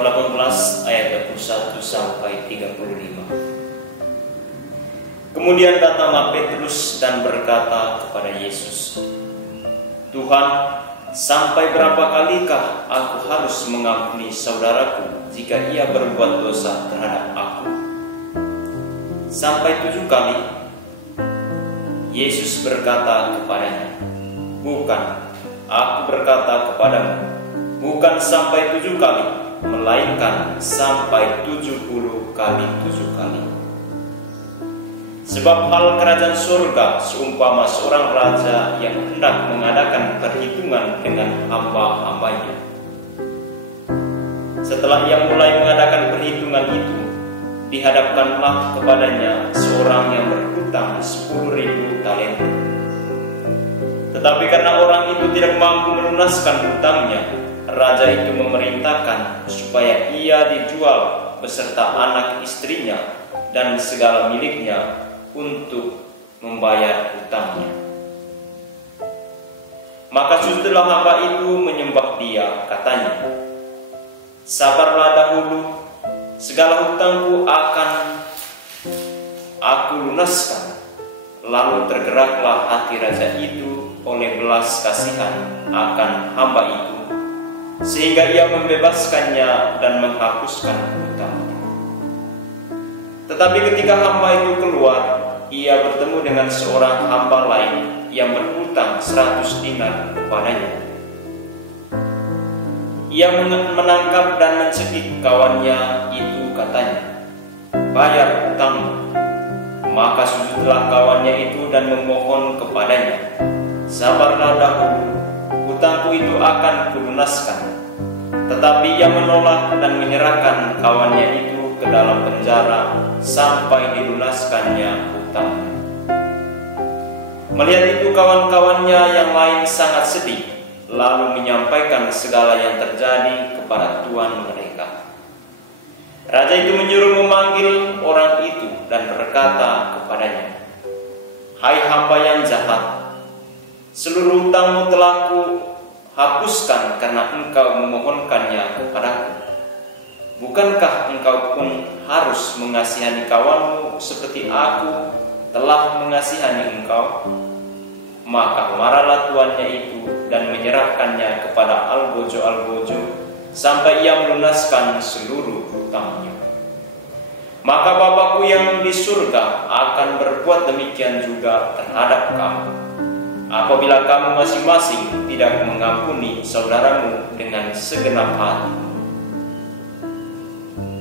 bab 18 ayat 21 sampai 35. Kemudian datanglah Petrus dan berkata kepada Yesus, "Tuhan, sampai berapa kalikah aku harus mengampuni saudaraku jika ia berbuat dosa terhadap aku? Sampai 7 kali?" Yesus berkata kepadanya, "Bukan, aku berkata kepadamu, bukan sampai 7 kali, melainkan sampai 70 kali 7 kali. Sebab hal kerajaan surga seumpama seorang raja yang hendak mengadakan perhitungan dengan hamba-hambanya. Setelah ia mulai mengadakan perhitungan itu, dihadapkanlah kepadanya seorang yang berhutang 10.000 talenta. Tetapi karena orang itu tidak mampu melunaskan hutangnya, raja itu memerintahkan supaya ia dijual beserta anak istrinya dan segala miliknya untuk membayar hutangnya. Maka sujudlah hamba itu menyembah dia, katanya, 'Sabarlah dahulu, segala hutangku akan aku lunaskan.' Lalu tergeraklah hati raja itu oleh belas kasihan akan hamba itu, sehingga ia membebaskannya dan menghapuskan hutangnya. Tetapi ketika hamba itu keluar, ia bertemu dengan seorang hamba lain yang berhutang 100 dinar kepadanya. Ia menangkap dan mencekik kawannya itu, katanya, 'Bayar hutangmu.' Maka sujudlah kawannya itu dan memohon kepadanya, 'Sabarlah dahulu, hutangku itu akan kulunaskan.' Tetapi ia menolak dan menyerahkan kawannya itu ke dalam penjara sampai dilunaskannya hutangnya. Melihat itu kawan-kawannya yang lain sangat sedih, lalu menyampaikan segala yang terjadi kepada tuan mereka. Raja itu menyuruh memanggil orang itu dan berkata kepadanya, 'Hai hamba yang jahat, seluruh hutangmu telah ku hapuskan karena engkau memohonkannya kepadaku. Bukankah engkau pun harus mengasihani kawanmu seperti aku telah mengasihani engkau?' Maka marahlah tuannya itu dan menyerahkannya kepada algojo-algojo sampai ia melunaskan seluruh hutangnya. Maka Bapakku yang di surga akan berbuat demikian juga terhadap kamu, apabila kamu masing-masing tidak mengampuni saudaramu dengan segenap hati."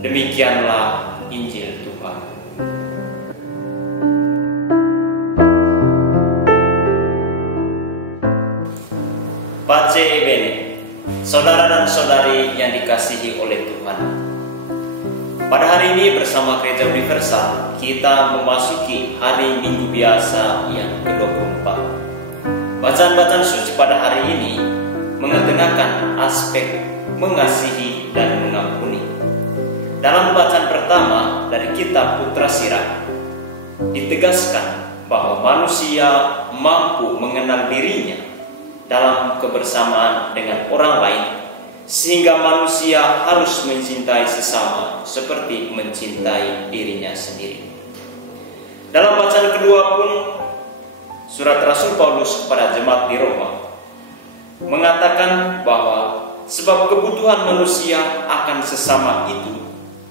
Demikianlah Injil Tuhan. Pace Bene, saudara dan saudari yang dikasihi oleh Tuhan. Pada hari ini bersama Gereja Universal, kita memasuki hari Minggu biasa yang ke-24. Bacaan-bacaan suci pada hari ini mengetengahkan aspek mengasihi dan mengampuni. Dalam bacaan pertama dari kitab Putra Sirah, ditegaskan bahwa manusia mampu mengenal dirinya dalam kebersamaan dengan orang lain, sehingga manusia harus mencintai sesama seperti mencintai dirinya sendiri. Dalam bacaan kedua pun, surat Rasul Paulus kepada jemaat di Roma mengatakan bahwa sebab kebutuhan manusia akan sesama itu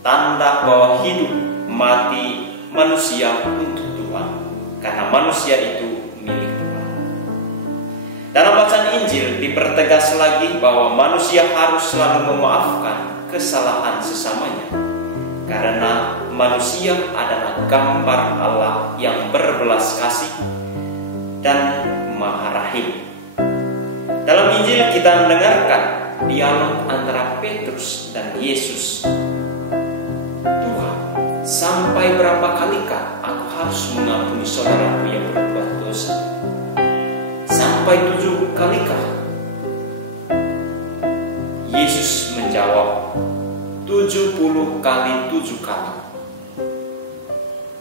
tanda bahwa hidup mati manusia untuk Tuhan, karena manusia itu milik Tuhan. Dalam bacaan Injil dipertegas lagi bahwa manusia harus selalu memaafkan kesalahan sesamanya, karena manusia adalah gambar Allah yang berbelas kasih dan Maha Rahim. Dalam Injil kita mendengarkan dialog antara Petrus dan Yesus. Sampai berapa kalikah aku harus mengampuni saudaraku yang berbuat dosa? Sampai 7 kalikah? Yesus menjawab, 70 kali 7 kali.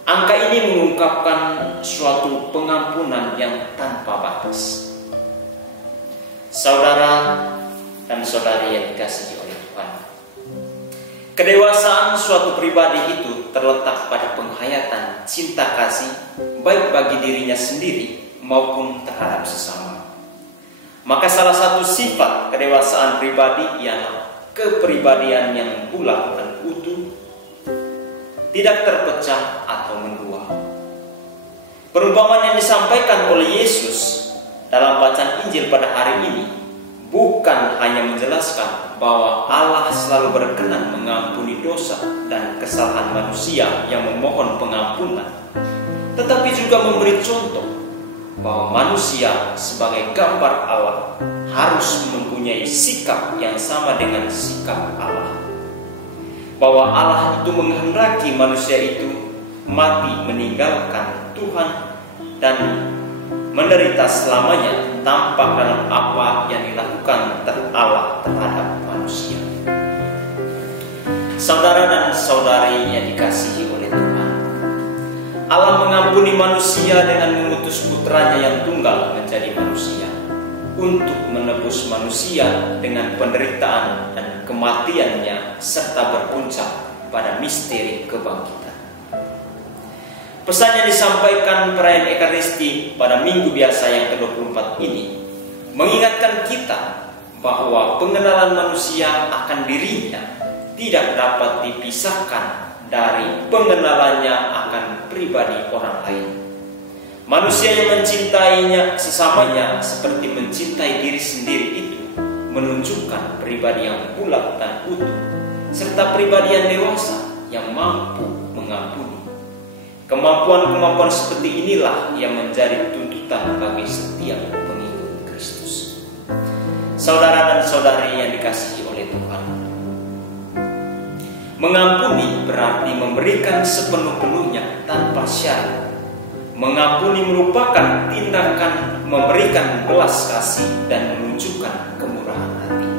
Angka ini mengungkapkan suatu pengampunan yang tanpa batas. Saudara dan saudari yang dikasihi oleh Tuhan, Kedewasaan suatu pribadi itu terletak pada penghayatan cinta kasih baik bagi dirinya sendiri maupun terhadap sesama. Maka salah satu sifat kedewasaan pribadi ialah kepribadian yang bulat dan utuh, tidak terpecah atau mendua. Perumpamaan yang disampaikan oleh Yesus dalam bacaan Injil pada hari ini bukan hanya menjelaskan bahwa Allah selalu berkenan mengampuni dosa dan kesalahan manusia yang memohon pengampunan, tetapi juga memberi contoh bahwa manusia sebagai gambar Allah harus mempunyai sikap yang sama dengan sikap Allah. Bahwa Allah itu menghendaki manusia itu mati meninggalkan Tuhan dan menderita selamanya tampak dalam apa yang dilakukan Allah terhadap manusia. Saudara dan saudari yang dikasihi oleh Tuhan, Allah mengampuni manusia dengan mengutus putranya yang tunggal menjadi manusia untuk menebus manusia dengan penderitaan dan kematiannya serta berpuncak pada misteri kebangkitan. Pesan yang disampaikan perayaan Ekaristi pada minggu biasa yang ke-24 ini mengingatkan kita bahwa pengenalan manusia akan dirinya tidak dapat dipisahkan dari pengenalannya akan pribadi orang lain. Manusia yang mencintainya sesamanya seperti mencintai diri sendiri itu menunjukkan pribadi yang bulat dan utuh serta pribadi yang dewasa yang mampu mengampuni. Kemampuan-kemampuan seperti inilah yang menjadi tuntutan bagi setiap pengikut Kristus. Saudara dan saudari yang dikasihi oleh Tuhan, mengampuni berarti memberikan sepenuh-penuhnya tanpa syarat. Mengampuni merupakan tindakan memberikan belas kasih dan menunjukkan kemurahan hati.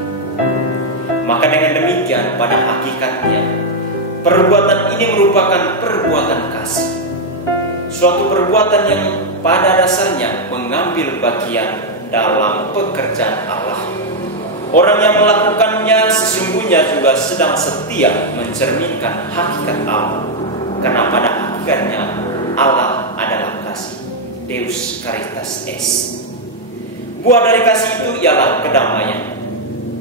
Maka dengan demikian pada hakikatnya perbuatan ini merupakan perbuatan kasih. Suatu perbuatan yang pada dasarnya mengambil bagian dalam pekerjaan Allah. Orang yang melakukannya sesungguhnya juga sedang setia mencerminkan hakikat Allah. Karena pada hakikatnya Allah adalah kasih, Deus Caritas Est. Buah dari kasih itu ialah kedamaian,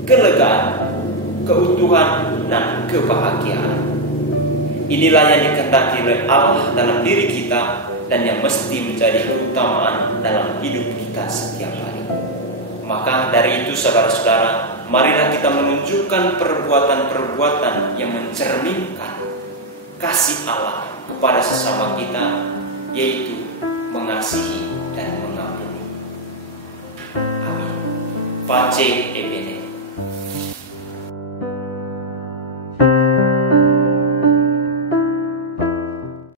kelegaan, keutuhan, dan kebahagiaan. Inilah yang dikehendaki oleh Allah dalam diri kita dan yang mesti menjadi keutamaan dalam hidup kita setiap hari. Maka dari itu saudara-saudara, marilah kita menunjukkan perbuatan-perbuatan yang mencerminkan kasih Allah kepada sesama kita, yaitu mengasihi dan mengampuni. Amin. Pace e bene.